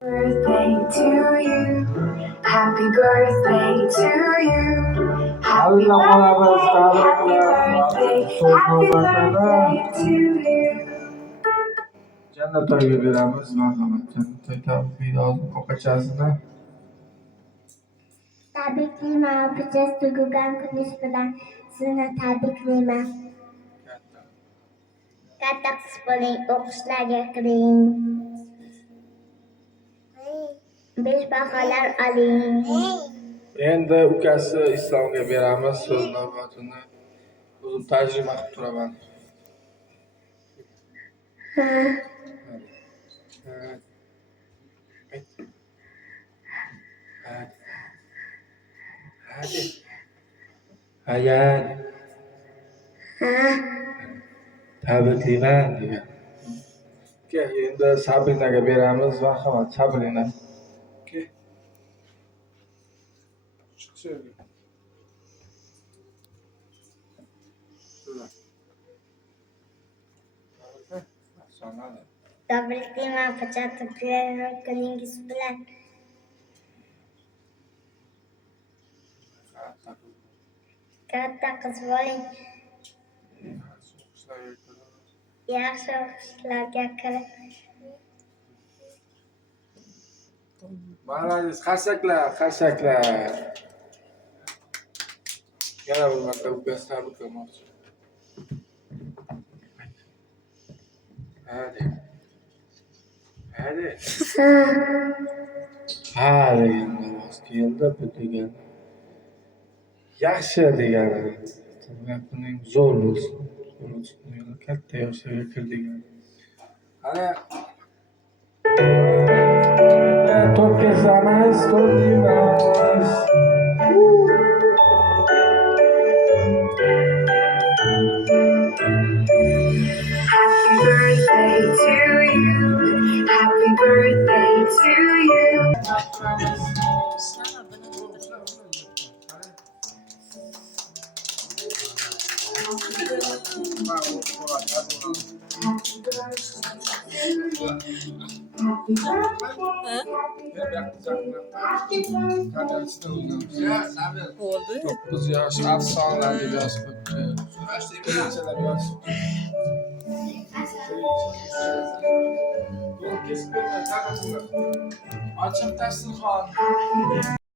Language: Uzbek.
Birthday to you. Happy birthday to you. Happy birthday to you. Jannat to'yiga beramiz, marhamat. Jannat to'y tabriklaymiz qo'pachasini. Tabriklayman, opachasi tug'ilgan kuningiz bilan sizni tabriklayman. Katta qiz bo'ling, o'qishlarga kiring. Besh baholar oling. Endi ukasi Islomga beramiz so'z navbatini. O'zim tarjima qilib turaman. Hayat. Tabriklayman degan. Endi Sabrinaga beramiz, marhamat, Sabrina. Chiqsin. Tabriklayman, opachasi tug'ilgan kuningiz bilan. Katta qiz bo'ling, yaxshi o'qishlarga kiring. Malades, qarsaklar. Yana bir marta ukasi tabriklamoqchi. Hadi. Ha degan ovoz keldi, bu degan. Yaxshi degani. Gapining zo'r bo'lsin. Katta yoshlarga kirdigan. Ana to'p kesamiz, to'p deymiz. Happy birthday to you. Happy birthday to you. Oldu. 9 yosh afsonali yosh bo'pti. Açık dasturxon.